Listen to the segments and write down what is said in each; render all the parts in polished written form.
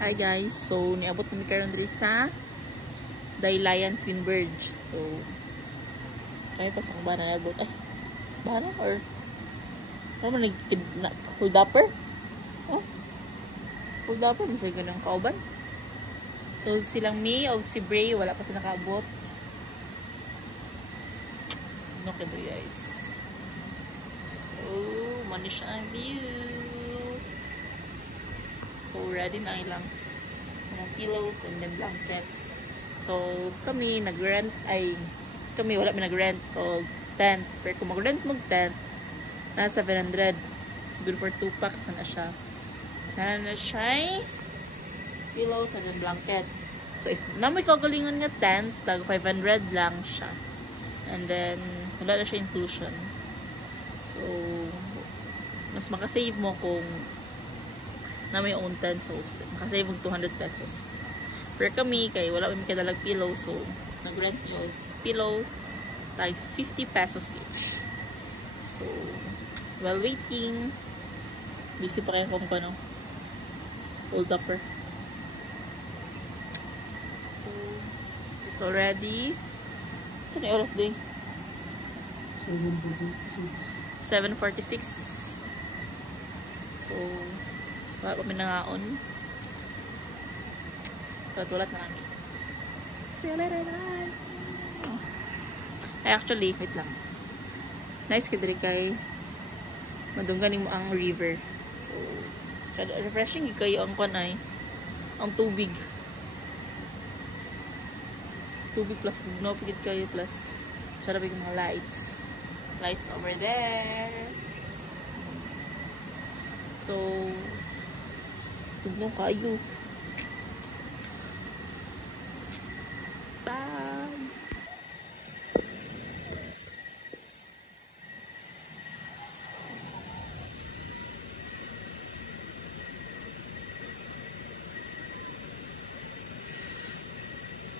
Hi guys, so niabot kami karon diri sa Daylayan Twin Verge. So kaya pa sa kung ba na niabot bana or ano man hold upper? Oh, hold upper masay ganang kauban. So silang me o si Bray wala pa sila nakaabot. No kay guys. So manish ang view. So, ready na ilang mga pillows and then blanket. So, kami nag-rent wala may nag-rent o tent. Pero kung mag-rent tent, na 700. Good for 2 packs na siya. Na siya pillows and then blanket. So, if na may kagalingan nga tent, tag 500 lang siya. And then, wala na siya inclusion. So, mas makasave mo kung na may own tent, so makasave mo 200 pesos. Pero kami, kay wala kami kadalag pillow, so nag-rent yung pillow like 50 pesos each. So, while waiting, busy pa kayo kung paano hold upper. So, it's already saan yung oras din? 7:46. So, wala kami nangaon. Patulat na kami. Ay, actually, wait lang. Nice kadiri kay madungganin mo ang river. So, refreshing kayo ang kanay. Ang tubig. Tubig plus bugnaw pigit kayo plus sarap yung mga lights. Lights over there. So, tugno kayo. Bye!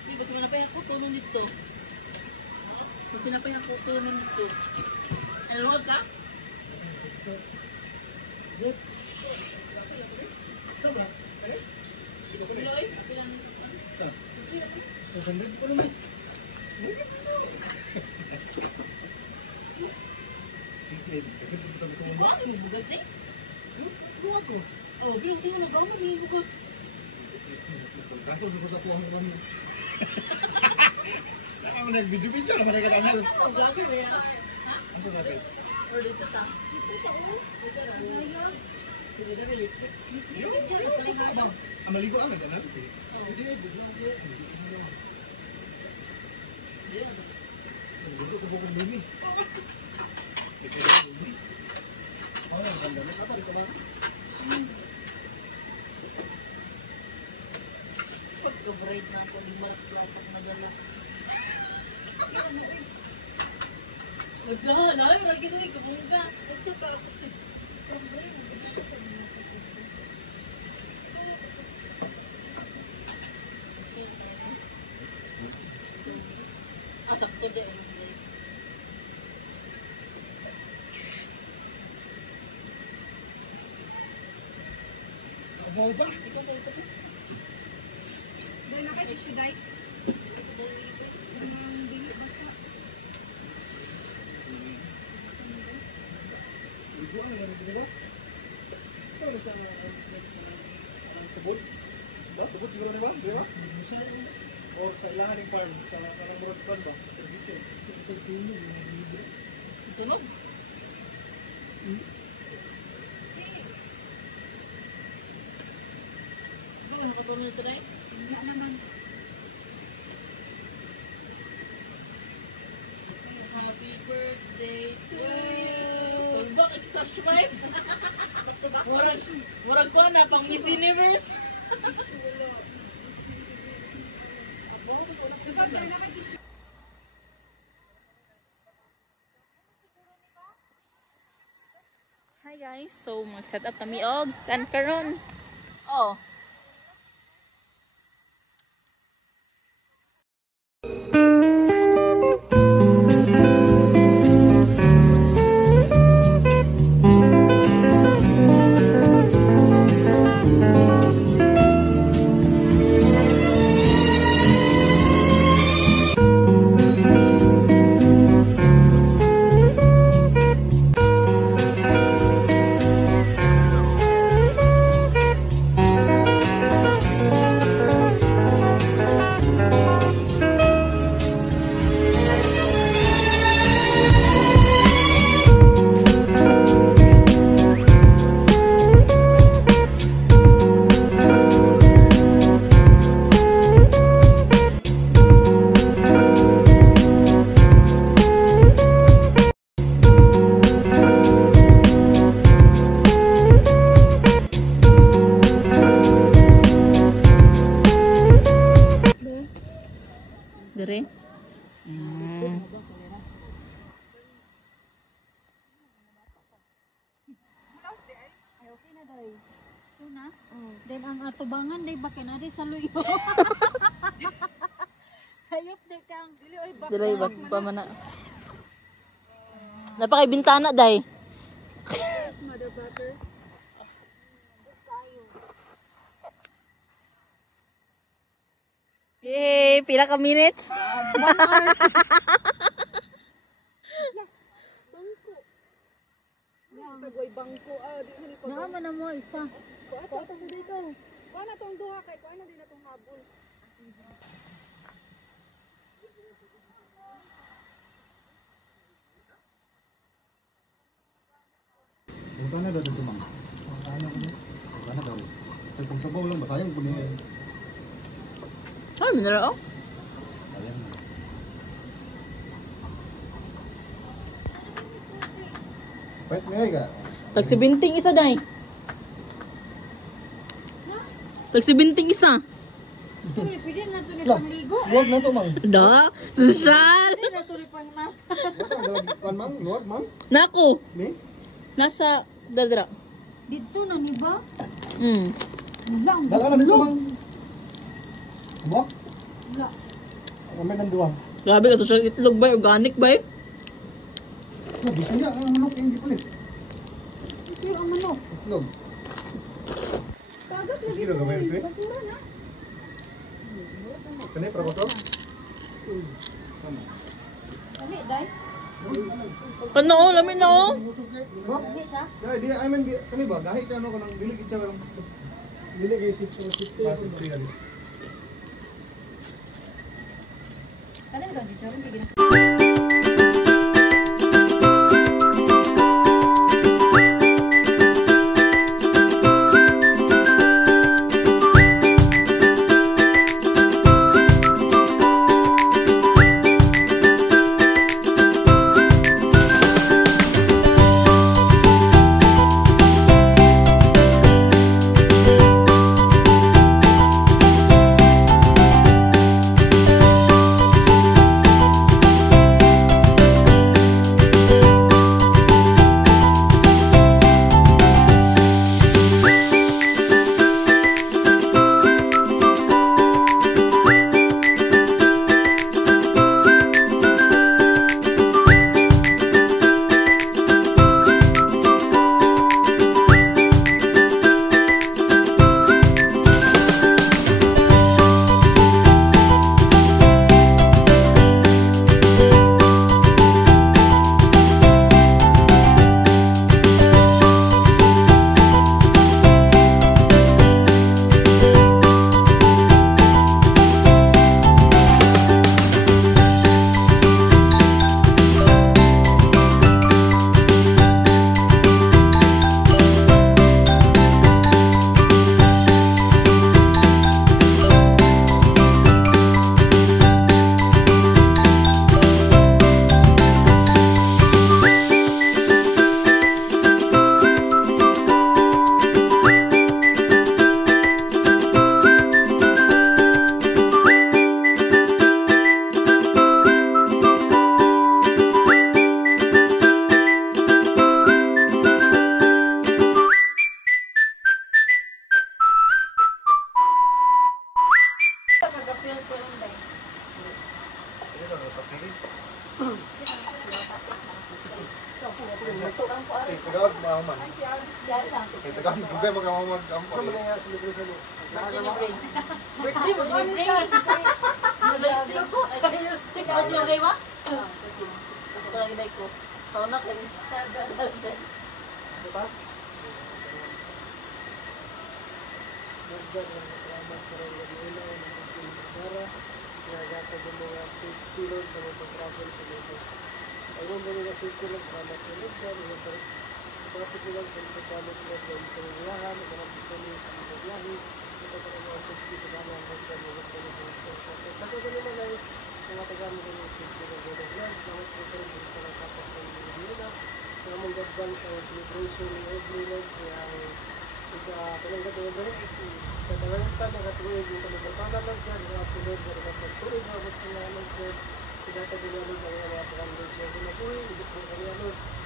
Di ba sinapay ako puno nito? Sinapay ako puno nito. Ano ka? Good. Coba, video-video lah mereka tak hal. Apa kata? Abang, amaligo ang ada nanti. Dia duduk ke bawah bumi. Oh, yang apa di sana? Pag-break na ako di apat na dala. Naglahan ay lagi na ikabungga. Kasi pa ako asap ko dyan. Mau ba? Dahil na kayo siya dahil? Dili basta. Ibuan na rin dito ba? Ano sa mga tubod? Ba? Tubod siguro na ba? Di ba? O kailangan ng farm sa kanang murad kan ba? Sunog? Ano nakatulong nito na eh? Wala naman. Happy birthday to you! Bakit subscribe? Murag ko na pang Miss Universe. Hi guys, so mag-set up kami og kan karon. Oh. Then ang atubangan day ba kanari sa luyo. Sayop day kang dili oy bak. Dili ba pa man na. Napakay bintana day. Mother butter. Yay, pila ka minutes? Tagoy bangko di man ko. Naa man na mo isa. Kuha ta dito. Kuha na tong duha kay kuha na din atong habol. Punta na daw dito, ma'am. Punta na daw. Ay, kung sabaw lang, masayang po niya. Ay, minara oh. Sayang na. Pwede niya ka. Tagsibinting isa day. Tagsibinting isa. Tuloy pwede na tuloy pangligo. Luwag na to, ma'am. Da, social. Pwede na tuloy pangmas. Luwag, ma'am. Luwag, ma'am. Nako, Ni? nasa dadra. Dito na ni ba? Wala ang Dala na dito, ma'am. Buwak? wala. Kami ng duwang. Grabe ka, social itlog ba? Organic ba eh? Gusto niya, ang manok yung gipalit. Ito ang manok. Itlog. Tagat lagi. Sige, gamay rin, Basura na. Kani, para ko to? Kani day. Ano oh, lamin na oh. Kani siya. Ya, dia I mean kani ba gahi sa ano kanang bilig itsa kanang bilig ay 660. Kani daw dito rin tigil. Tagawag maaman. Tagawag gube magamamag ampo. Ano man nga sila sa Birthday mo, birthday. Six out yung day ba? Ang day ko. Saunak lang. Diba?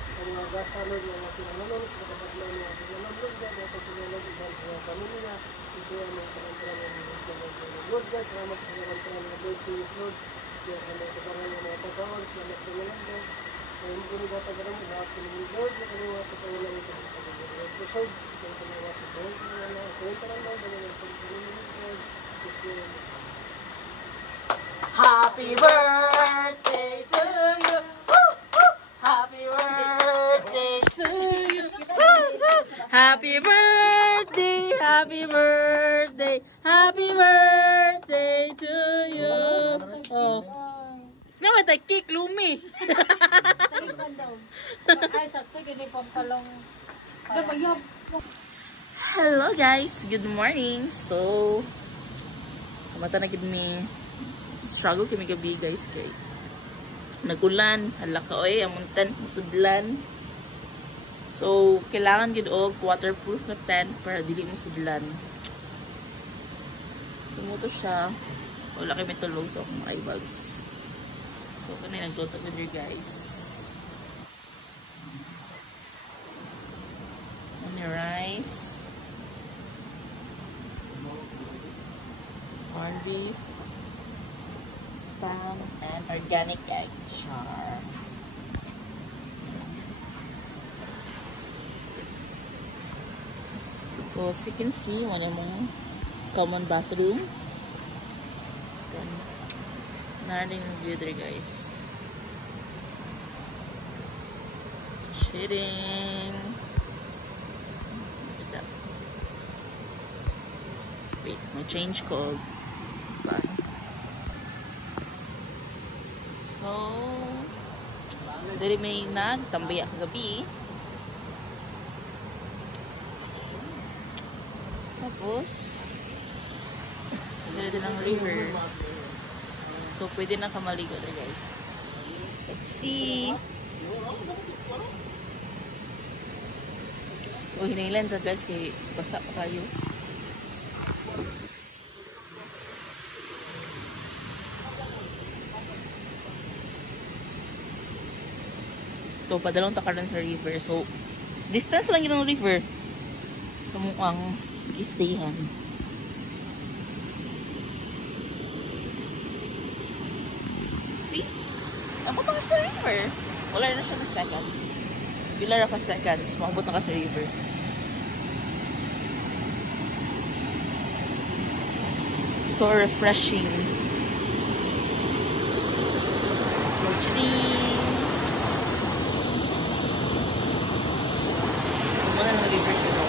ang mga gasalod ng mga pinanganon sa kapatlaw ng mga pinanganon dyan, mga pagpinalog iban sa mga pamilya, ito ang mga panantran ng mga Lord God, salamat sa panantran ng blessings, Lord. Kaya sa mga kabangan ng mga pagkawan, salamat sa mga Lord. Kaya mo kung ibatagaran mo, lahat sa mga Lord, na kami mga pagkawalan ito sa pagkawalan. Lord, pusod, ito ang mga pagkawalan ng mga kawantaran mo, mga pagkawalan ng Lord. Happy birthday to you. Woo, woo. Happy birthday to you. Woo, woo. Happy birthday, happy birthday, happy birthday to you. Oh. Naman tayo cake, Lumi. Talikan daw. Ay, sakto, gini pampalong. Hello guys, good morning. So, kamata na gid mi struggle kami gabi guys kay nagulan, hala ka oy, amuntan masudlan. So, kailangan gid og waterproof na tent para dili masudlan. Sumuto siya. Wala kami tulog so akong eye bags. So, kanina nagluto with you guys. Any rice. Corned beef. Spam. And organic egg char. So, as you can see, one of my common bathroom. Then, narin yung view there, guys. Shitting. Look at that. Wait, may change ko. So, dali may nagtambaya kagabi. Tapos, dali lang river. So, pwede na kamaligo na guys. Let's see. So, hinailan ka guys kay basa pa kayo. So, padalong takaran sa river. So, distance lang yun ng river. So, mukhang istayhan. See? Ako pa sa river. Wala na siya ng seconds. Bila na ka seconds, makabot na ka sa river. So refreshing. So, chini. Wala na river dito.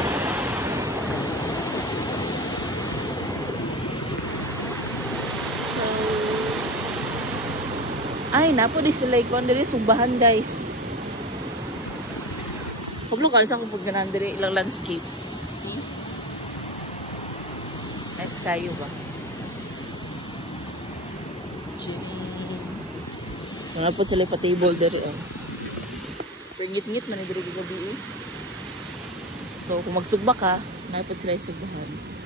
Ay, napo di sila ikon diri subahan guys. Pablo ka sa kung pagganan diri ilang landscape. See? Nice kayo ba? So napo sila pa table diri oh. Pingit-ngit man diri gabi. So kung magsugba ka, napo sila subahan.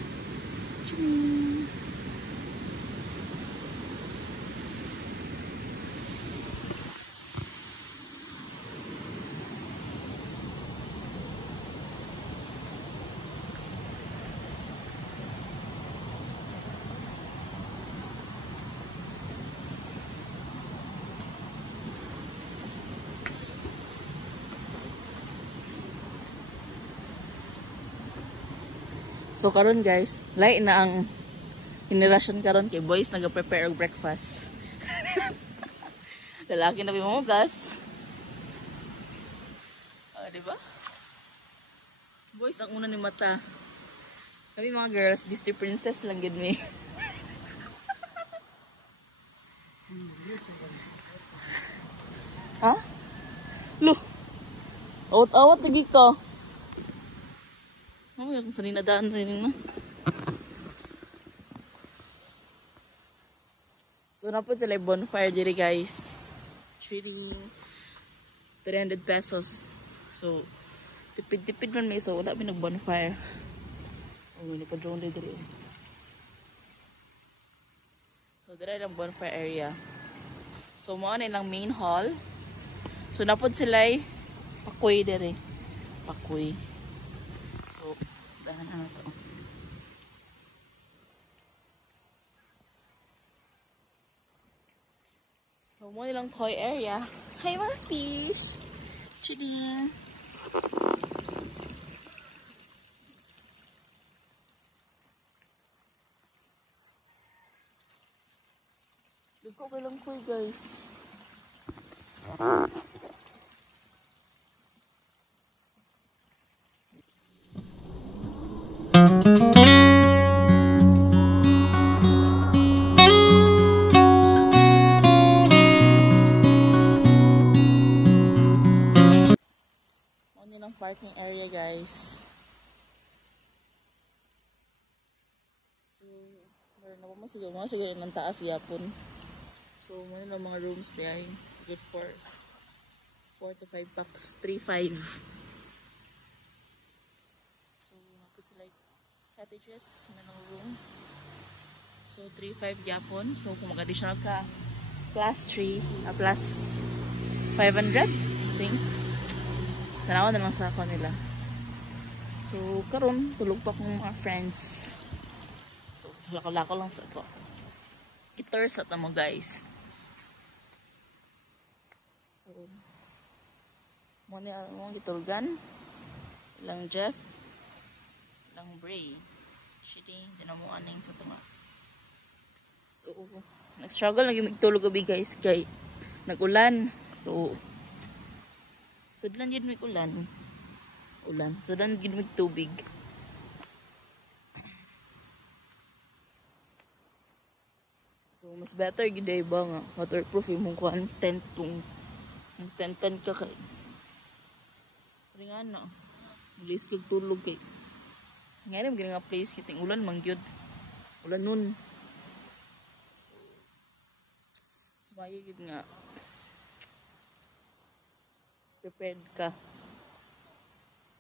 So karon guys, lain na ang generation karon kay boys naga-prepare og breakfast. Lalaki na bimugas. Di ba? Boys ang una ni mata. Kami mga girls, Disney princess lang gid mi. Ha? Lo. Awat-awat lagi ka. Oh, yung sanay na daan rin na. So, napod sila yung bonfire diri guys. Trading 300 pesos. So, tipid-tipid man may. So, wala may nag-bonfire. Oh, nagpa-drone diri. So, diri lang bonfire area. So, mo na ilang main hall. So, napod sila Pakoy dere. Pakoy. So, bahan na to. So, mo nilang koi area. Hi mga fish! Chilling! Dito ko lang koi guys. Parking area guys. So, meron na po siguro ng taas yapon. So, muna lang mga rooms niya good for 4 to 5 packs, 3-5. So, it's like cottages, manang room. So, 3-5 yapon. So, kung mag-additional ka, plus 3, plus 500, I think. Tanawa na lang sa ako nila. So, karon tulog pa kong mga friends. So, lako-lako lang sa ako. Gitar sa tamo guys. So, muna ang gitulgan. Ilang Jeff. Ilang Bray. Shitting. Dinamuan na yung sa tama. So, nag-struggle lagi magtulog gabi guys. Kay nag-ulan. So, sudlan yun may ulan. Sudlan yun may tubig. So, mas better yun ba nga. Waterproof yung mong content kung tent ka kay. Ringan na. Place kag tulog kay. Ngayon yung nga place kiting ulan mangyod. Ulan nun. So, maya yun nga. Prepared ka.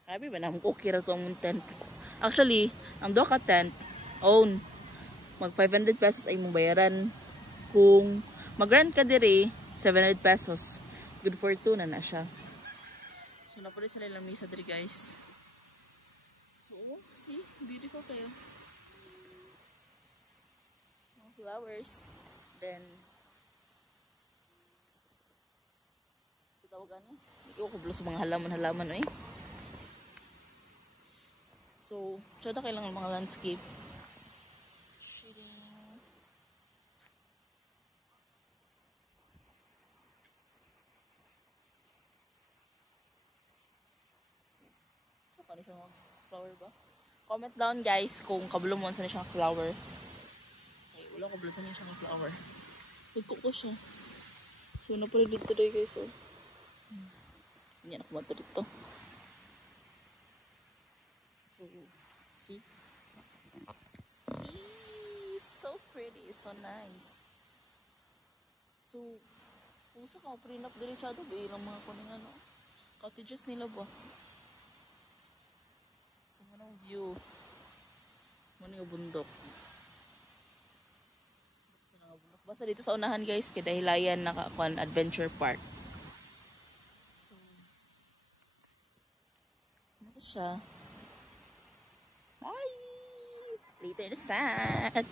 Sabi ba na okay ra tong tent. Actually, ang do ka tent own mag 500 pesos ay mong bayaran. Kung mag-rent ka diri 700 pesos. Good for 2 na siya. So napuli sila lang misa diri guys. So see, beautiful kayo. Mga flowers. Then tawag ano? Ikaw kublo sa mga halaman-halaman eh. So, tsada kailangan mga landscape. Shitting. So, paano siya mga flower ba? Comment down guys kung kablo mo saan siyang flower. Okay, wala kablo saan siyang flower. Nagkuko siya. So, napalid dito tayo guys oh. Hindi na kumato dito. So, see? So pretty. So nice. So, pusa ka, prenup direchado ba ilang mga kuning ano? Cottages nila ba? So, manong view. Manong bundok. Basta dito sa unahan guys, kaya hilayan nakakuan adventure park. Siya. Bye! Later na sad!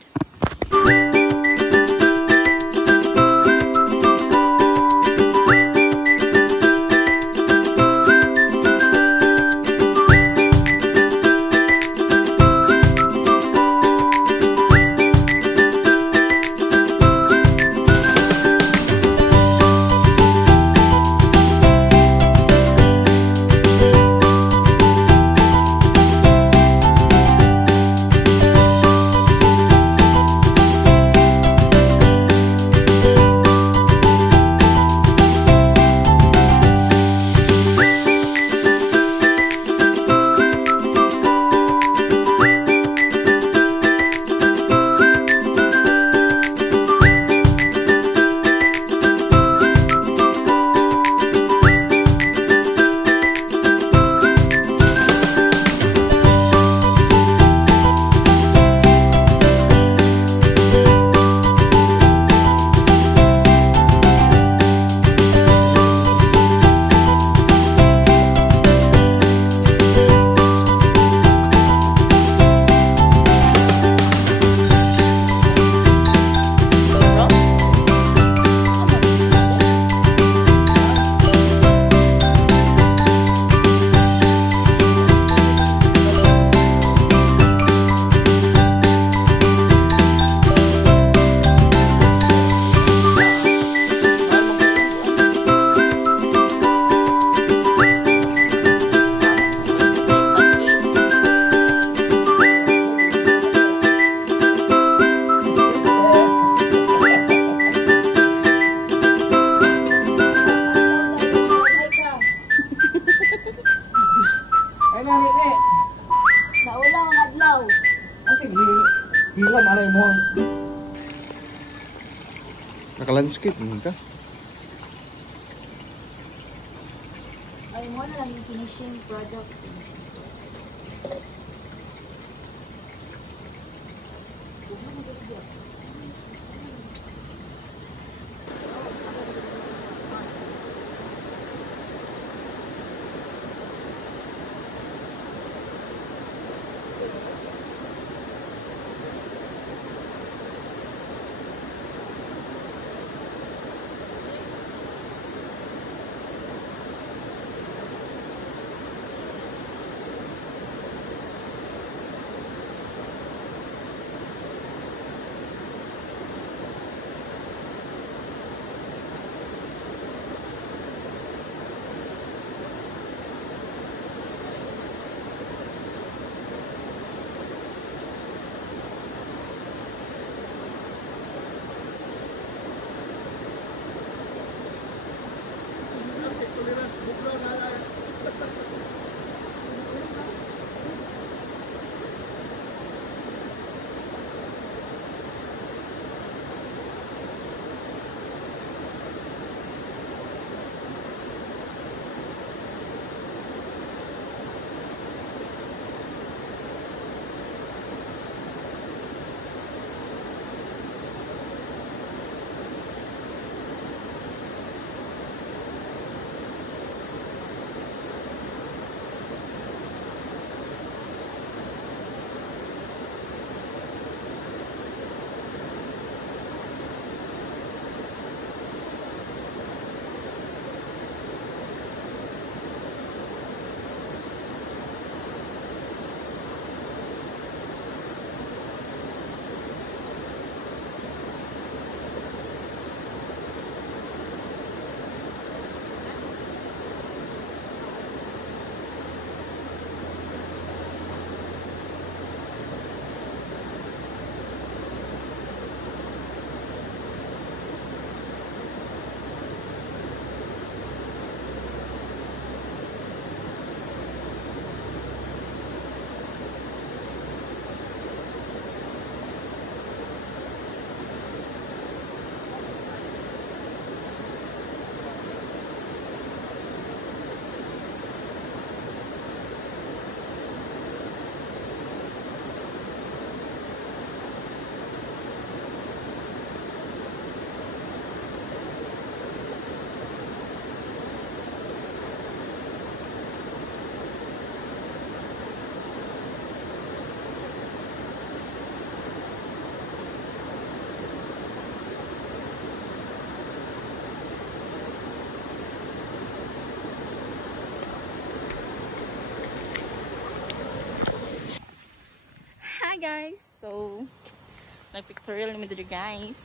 Naka-landscape naman ka. Ay mo na lang yung finishing product. Hi guys! So, nag-pictorial namin dito guys.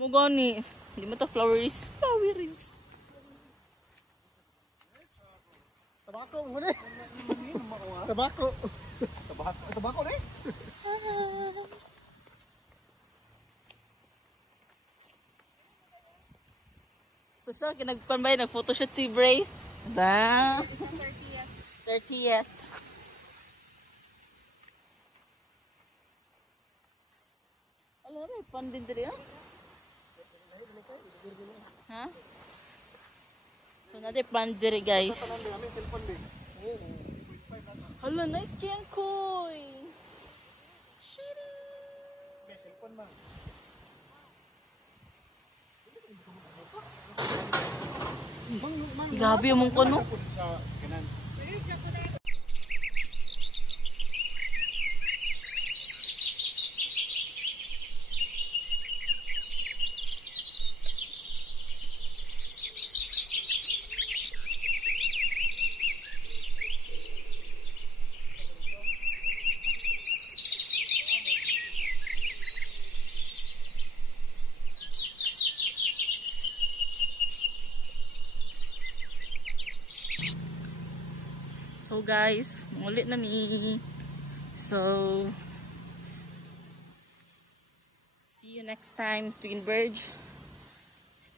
Mugo ni, hindi mo to floweries. Floweries. Tabako mo ni. Tabako. Tabako ni. So, kinagpanbay, nag-photoshoot si Bray. Da. 30th. Alam mo, fun din dito yan. Ha? So, natin fun dito guys. Hala, nice kayang koy. Shitty. Gabi mong kono. So guys, mulit na mi. So, see you next time, Twin Verge.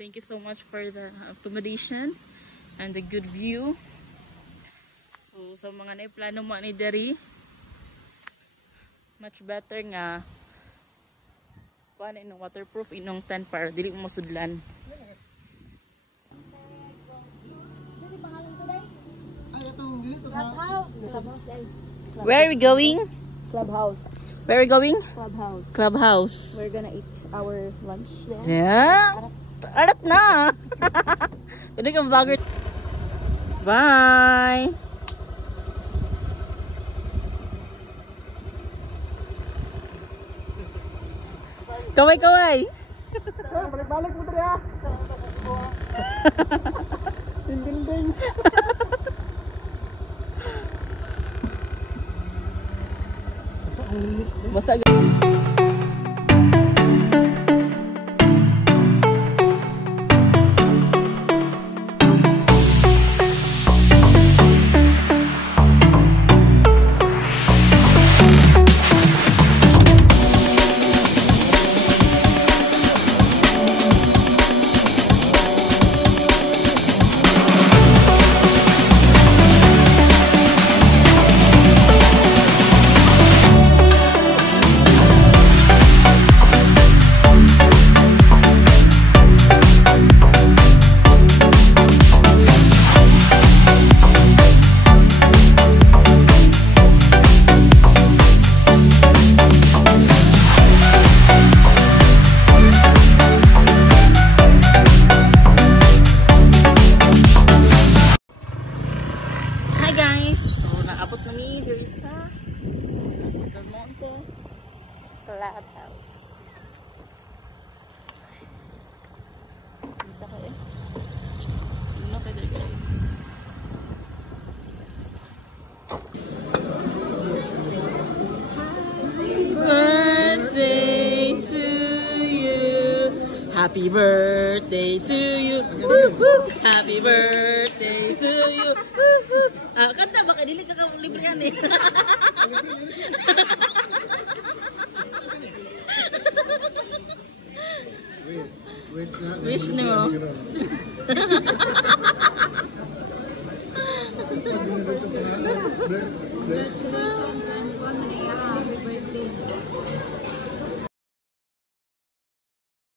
Thank you so much for the accommodation and the good view. So, sa mga naiplano mo ni Dari, much better nga Kuha na inong waterproof inong tent para dili mo masudlan. Ay, itong dito sa... Where are we going? Clubhouse. Where are we going? Clubhouse. Clubhouse. We're gonna eat our lunch there. Yeah. Arat na. Pwede kang vlogger. Bye. Kaway. Balik-balik mo dali ah! Ding-ding-ding! Basag. Naabot na ni there is sa Del Monte Clubhouse. Dito kayo. Dito kayo guys. Birthday to you. Happy birthday to you. Happy birthday to you. Kanta baka dili ka libre yan eh. Wish no.